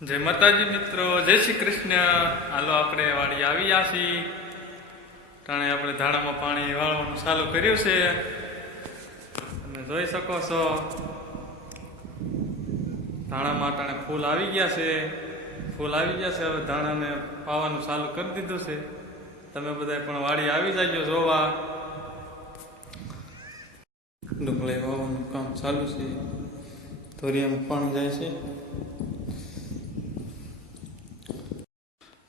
જય માતાજી મિત્રો, જય શ્રી કૃષ્ણ। હાલો આપણે વાડી આવી ગયા છીએ। ટાણે આપણે ધાણામાં પાણી વાળવાનું ચાલુ કર્યું છે। તમે જોઈ શકો છો ધાણામાં ટાણે ફૂલ આવી ગયા છે। ફૂલ આવી ગયા છે, હવે ધાણાને પાવાનું ચાલુ કરી દીધું છે। તમે બધા પણ વાડી આવી જાજો જોવા। ડુંગળી વાવવાનું કામ ચાલુ છે। ધોરિયામાં પાણી જાય છે।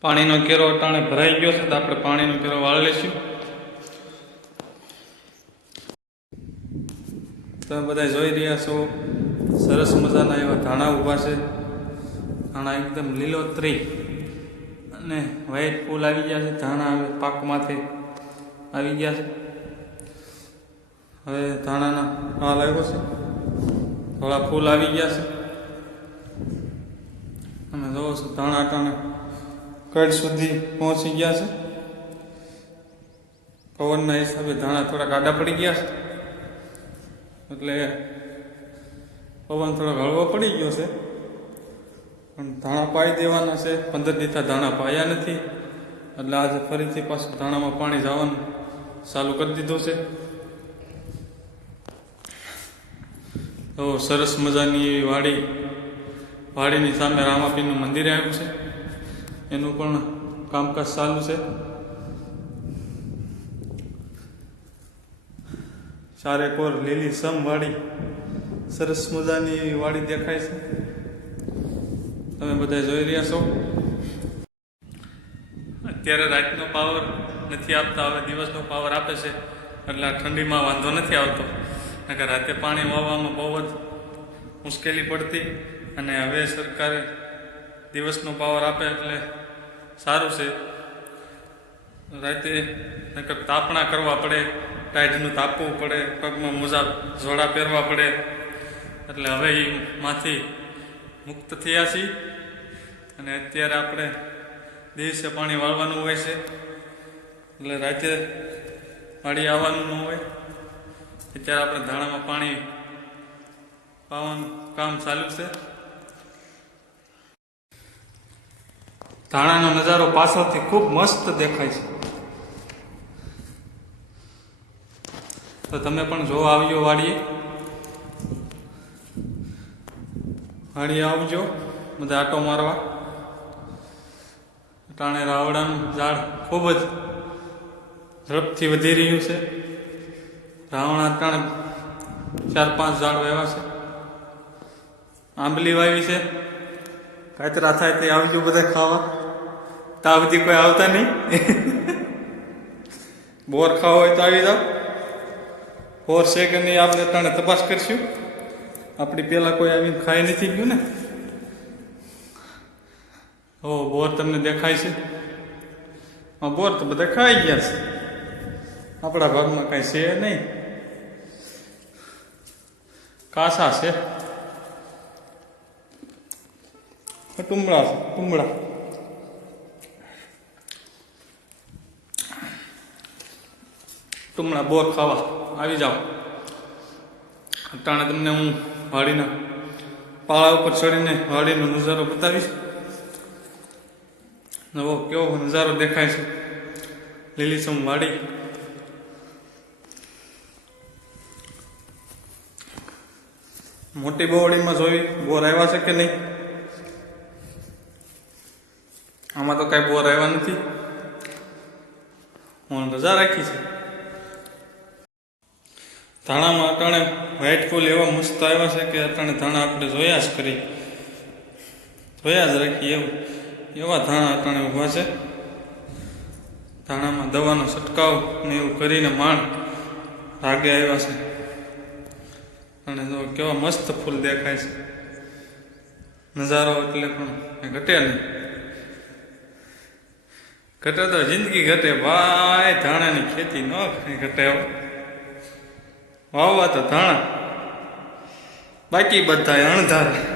પાણીનો કેરો અટાણે ભરાઈ ગયો છે, તો આપણે પાણીનો કેરો વાળી લઈશું। તમે બધા જોઈ રહ્યા છો સરસ મજાના એવા ધાણા ઊભા છે। ધાણા એકદમ લીલોતરી અને વ્હાઈટ ફૂલ આવી ગયા છે। ધાણા હવે પાકમાંથી આવી ગયા છે। હવે ધાણાના હાલ આવ્યો છે, થોડા ફૂલ આવી ગયા છે। તમે જોવો છો ધાણા અટાણે કડ સુધી પહોંચી ગયા છે। પવનના હિસાબે ધાણા થોડા આડા પડી ગયા છે, એટલે પવન થોડો હળવો પડી ગયો છે, પણ ધાણા પાઈ દેવાના છે। 15 દીથા ધાણા પાયા નથી, એટલે આજે ફરીથી પાછું ધાણામાં પાણી જવાનું ચાલુ કરી દીધું છે। તો સરસ મજાની વાડીની સામે રામાપીરનું મંદિર આવ્યું છે, એનું પણ કામકાજ ચાલુ છે। ચારેકોર લીલી સમ વાડી, સરસ મજાની વાડી દેખાય છે। તમે બધા જોઈ રહ્યા છો। અત્યારે રાતનો પાવર નથી આપતા, હવે દિવસનો પાવર આપે છે, એટલે આ ઠંડીમાં વાંધો નથી આવતો। નકર રાતે પાણી વાવવામાં બહુ જ મુશ્કેલી પડતી, અને હવે સરકારે દિવસનો પાવર આપે એટલે સારું છે। રાતે નકર તાપણા કરવા પડે, ટાઈટનું તાપવું પડે, પગમાં મોજા જોડા પહેરવા પડે, એટલે હવે એમાંથી મુક્ત થયા છીએ। અને અત્યારે આપણે દિવસે પાણી વાળવાનું હોય છે, એટલે રાતે વાડી આવવાનું ન હોય। અત્યારે આપણે ધાણામાં પાણી પાવાનું કામ ચાલુ છે। ધાણાનો નજારો પાછળથી ખૂબ મસ્ત દેખાય છે, તો તમે પણ જોવા આવજો વાડીએ આવજો બધા આટો મારવા। ટાણે રાવડાનું ઝાડ ખૂબ જ ઝડપથી વધી રહ્યું છે। રાવણા ટાણે 4-5 ઝાડ વાવ્યા છે। આંબલી વાવી છે, કાતરા થાય તે આવજો બધા ખાવા। ત્યાં બધી કોઈ આવતા નહીં। બોર ખાવા હોય તો આવી જાઓ। બોર છે કે નહીં આપણે ટાણે તપાસ કરીશું। આપણી પહેલાં કોઈ આવીને ખાઈ નથી ગયું ને? ઓ બોર તમને દેખાય છે? હા, બોર તો બધા ખાઈ ગયા છે, આપણા ભાગમાં કાંઈ છે નહીં, કાસા છે, ટુમડા બોર ખાવા આવી જાઓ। અટાણે તમને હું વાડીના પાળા ઉપર ચડીને વાડીનો નજારો બતાવીશ। નવો કેવો નજારો દેખાય છે, લીલીછમ વાડી। મોટી બોવડીમાં જોઈ બોર આવ્યા છે કે નહીં? આમાં તો કાંઈ બોર આવ્યા નથી, હું રજા રાખી છે। ધાણામાં અટાણે વ્હાઈટ ફૂલ એવા મસ્ત આવ્યા છે કે અટાણે ધાણા આપણે જોયા જ રાખીએ એવા ધાણા અટાણે ઊભા છે। ધાણામાં દવાનો છંટકાવ ને એવું કરીને માણ રાગે આવ્યા છે, અને જો કેવા મસ્ત ફૂલ દેખાય છે। નજારો એટલે પણ ઘટે નહીં, ઘટે તો જિંદગી ઘટે ભાઈ। ધાણાની ખેતી ન ઘટે, વાવવા તો ધાણા, બાકી બધા અણધારા।